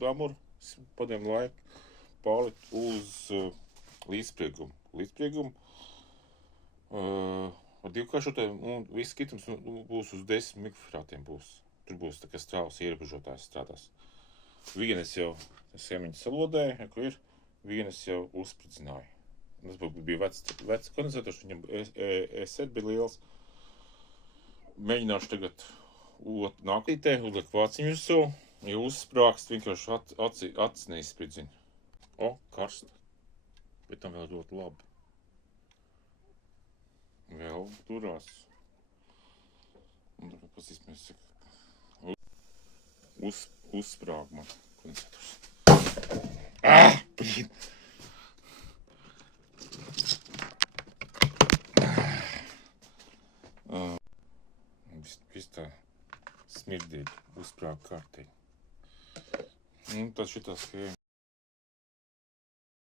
Damuru, padiem laiku palikt uz līdzspriegumu. Ar divkāršotāju, un viss kitums būs uz 10 mikrofarādiem būs. Tur būs tā kā strāvas ierobežotājs strādās. Vienas jau sēmiņas salodēja, ko ir, vienas jau uzspridzināja. Tas bija vecs kondensators, viņam ESR bija liels. Mēģināšu tagad nāklītē, uzliek vāciņu virsū, ja uzsprākst, vienkārši acis neizspridzina. O, karsta. Bet tam vēl ļoti labi. Vēl turās. Un tagad pasīsimies, uzsprāg man kondensators. Blīd! Viss tā smirdīgi, uzsprāg kārtīgi. Un tad šitā schēma.